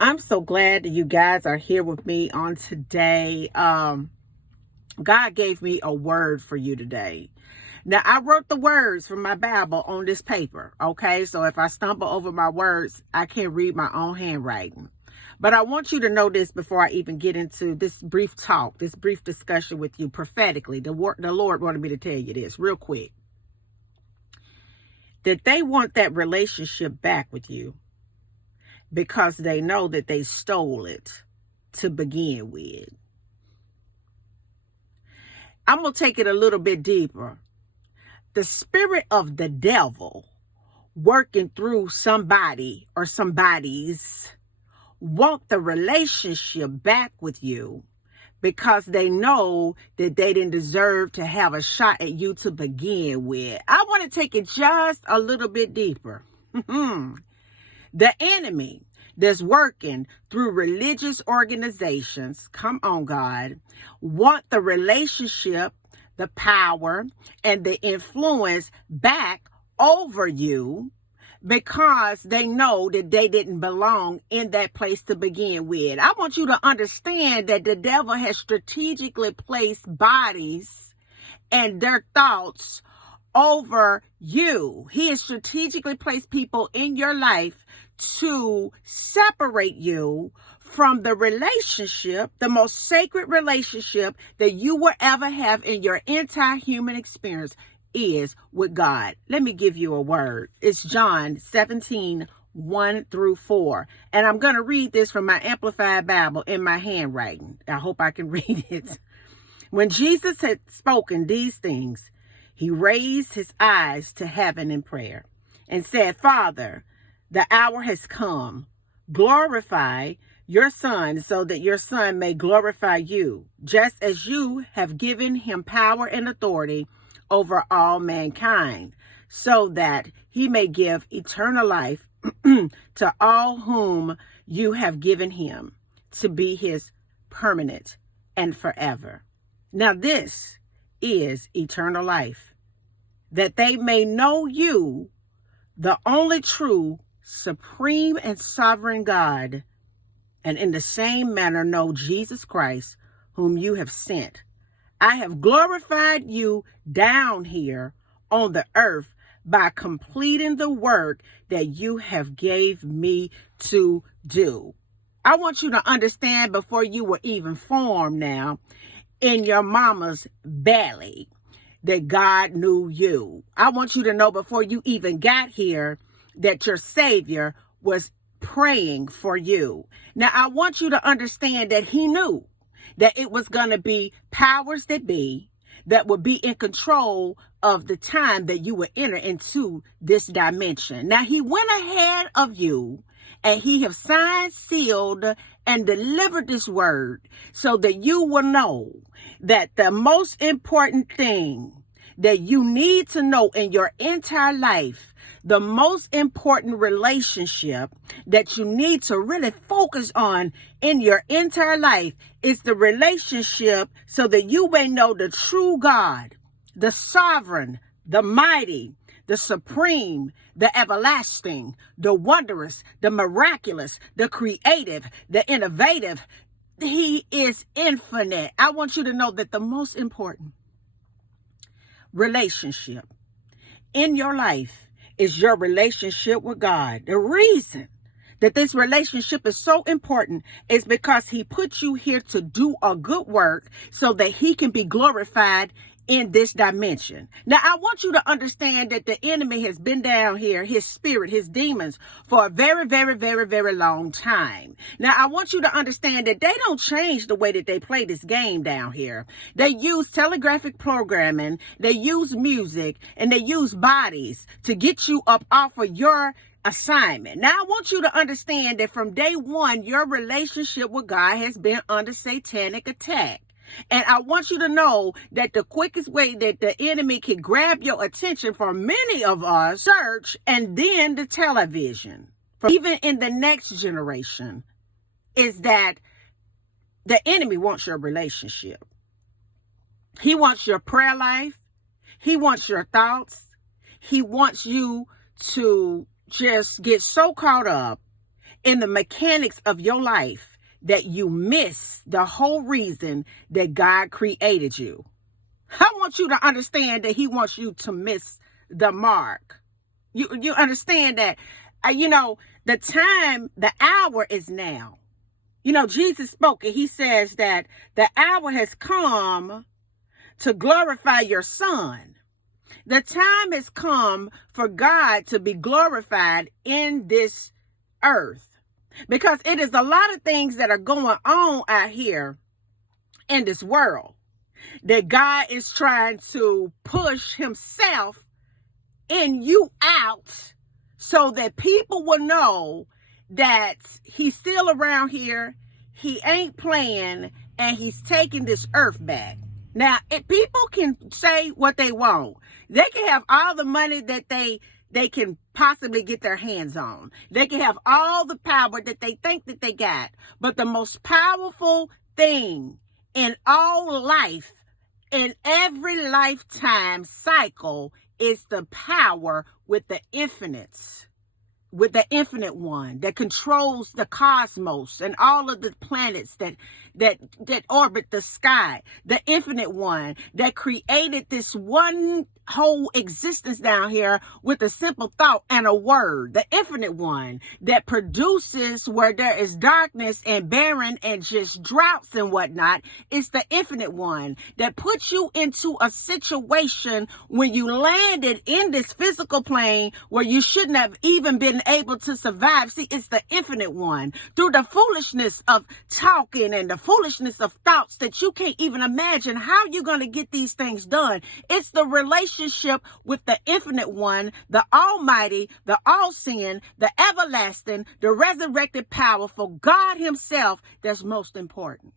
I'm so glad that you guys are here with me on today. God gave me a word for you today. Now, I wrote the words from my Bible on this paper, okay? So if I stumble over my words, I can't read my own handwriting. But I want you to know this before I even get into this brief talk, this brief discussion with you prophetically. The Lord wanted me to tell you this real quick. That they want that relationship back with you because they know that they stole it to begin with. I'm going to take it a little bit deeper. The spirit of the devil working through somebody or somebody's want the relationship back with you because they know that they didn't deserve to have a shot at you to begin with. I want to take it just a little bit deeper. The enemy that's working through religious organizations, come on, God, want the relationship, the power, and the influence back over you because they know that they didn't belong in that place to begin with. I want you to understand that the devil has strategically placed bodies and their thoughts over you. He has strategically placed people in your life to separate you from the relationship, the most sacred relationship that you will ever have in your entire human experience is with God. Let me give you a word. It's John 17:1-4. And I'm going to read this from my Amplified Bible in my handwriting. I hope I can read it. When Jesus had spoken these things, he raised his eyes to heaven in prayer and said, Father, the hour has come. Glorify your Son so that your Son may glorify you, just as you have given him power and authority over all mankind, so that he may give eternal life to all whom you have given him to be his permanent and forever. Now this is eternal life, that they may know you, the only true, supreme, and sovereign God, and in the same manner know Jesus Christ, whom you have sent. I have glorified you down here on the earth by completing the work that you have gave me to do. I want you to understand before you were even formed now in your mama's belly that God knew you. I want you to know before you even got here that your Savior was praying for you. Now, I want you to understand that he knew that it was going to be powers that be that would be in control of the time that you would enter into this dimension. Now, he went ahead of you and he have signed, sealed, and delivered this word so that you will know that the most important thing that you need to know in your entire life, the most important relationship that you need to really focus on in your entire life is the relationship so that you may know the true God, the sovereign, the mighty, the supreme, the everlasting, the wondrous, the miraculous, the creative, the innovative. He is infinite. I want you to know that the most important relationship in your life is your relationship with God. The reason that this relationship is so important is because he put you here to do a good work so that he can be glorified in this dimension. Now, I want you to understand that the enemy has been down here, his spirit, his demons, for a very, very, very, very long time. Now, I want you to understand that they don't change the way that they play this game down here. They use telegraphic programming, they use music, and they use bodies to get you up off of your assignment. Now, I want you to understand that from day one, your relationship with God has been under satanic attack. And I want you to know that the quickest way that the enemy can grab your attention for many of us, church and then the television, even in the next generation, is that the enemy wants your relationship. He wants your prayer life. He wants your thoughts. He wants you to just get so caught up in the mechanics of your life that you miss the whole reason that God created you. I want you to understand that he wants you to miss the mark. You understand that, the time, the hour is now. Jesus spoke and he says that the hour has come to glorify your son. The time has come for God to be glorified in this earth, because it is a lot of things that are going on out here in this world that God is trying to push himself in you out so that people will know that he's still around here, he ain't playing, and he's taking this earth back. Now, if people can say what they want, they can have all the money that they can possibly get their hands on. They can have all the power that they think that they got. But the most powerful thing in all life, in every lifetime cycle, is the power with the infinite one that controls the cosmos and all of the planets that orbit the sky. The infinite one that created this one whole existence down here with a simple thought and a word. The infinite one that produces where there is darkness and barren and just droughts and whatnot. It's the infinite one that puts you into a situation when you landed in this physical plane where you shouldn't have even been able to survive. See, it's the infinite one through the foolishness of talking and the foolishness of thoughts that you can't even imagine how you're going to get these things done. It's the relationship with the infinite one, the almighty, the all-seeing, the everlasting, the resurrected, powerful God himself that's most important.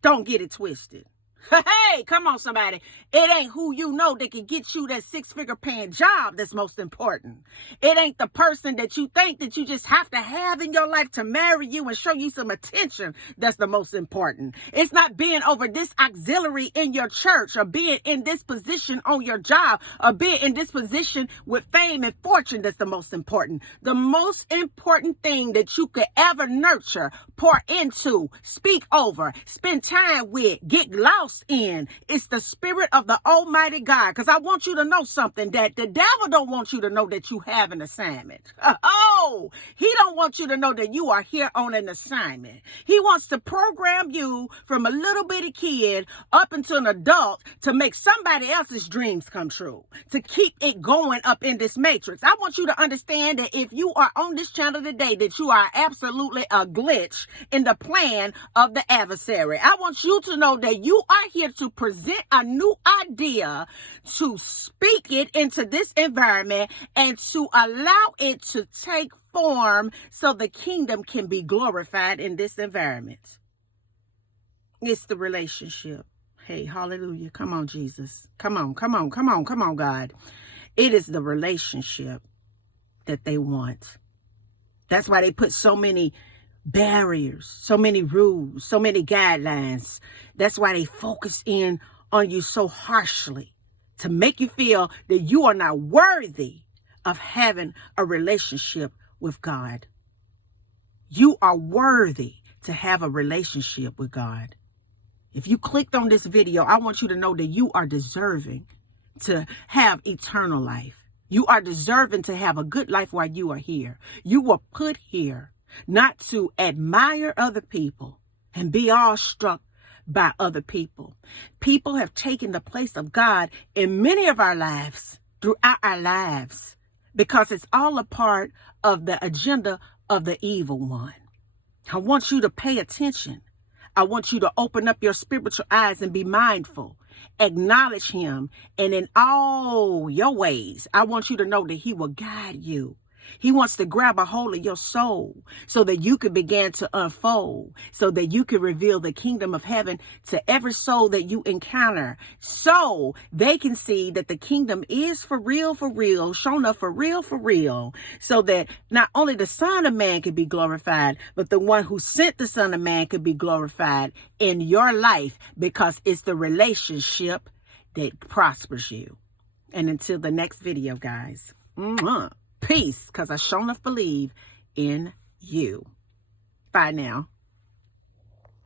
Don't get it twisted. Hey, come on, somebody. It ain't who you know that can get you that 6-figure paying job that's most important. It ain't the person that you think that you just have to have in your life to marry you and show you some attention that's the most important. It's not being over this auxiliary in your church, or being in this position on your job, or being in this position with fame and fortune that's the most important. The most important thing that you could ever nurture, pour into, speak over, spend time with, get lost in, it's the spirit of the Almighty God. Because I want you to know something, that the devil don't want you to know that you have an assignment. Oh, he don't want you to know that you are here on an assignment. He wants to program you from a little bitty kid up into an adult to make somebody else's dreams come true, to keep it going up in this matrix. I want you to understand that if you are on this channel today, that you are absolutely a glitch in the plan of the adversary. I want you to know that you are here to present a new idea, to speak it into this environment, and to allow it to take form so the kingdom can be glorified in this environment. It's the relationship. Hey, hallelujah. Come on, Jesus. Come on, God. It is the relationship that they want. That's why they put so many barriers, so many rules, so many guidelines. That's why they focus in on you so harshly, to make you feel that you are not worthy of having a relationship with God. You are worthy to have a relationship with God. If you clicked on this video, I want you to know that you are deserving to have eternal life. You are deserving to have a good life while you are here. You were put here not to admire other people and be awestruck by other people. People have taken the place of God in many of our lives, throughout our lives, because it's all a part of the agenda of the evil one. I want you to pay attention. I want you to open up your spiritual eyes and be mindful. Acknowledge him, and in all your ways, I want you to know that he will guide you. He wants to grab a hold of your soul so that you can begin to unfold, so that you can reveal the kingdom of heaven to every soul that you encounter, so they can see that the kingdom is for real, Shonda, for real, so that not only the Son of Man can be glorified, but the one who sent the Son of Man could be glorified in your life, because it's the relationship that prospers you. And until the next video, guys, peace, because I sure enough believe in you. Bye now.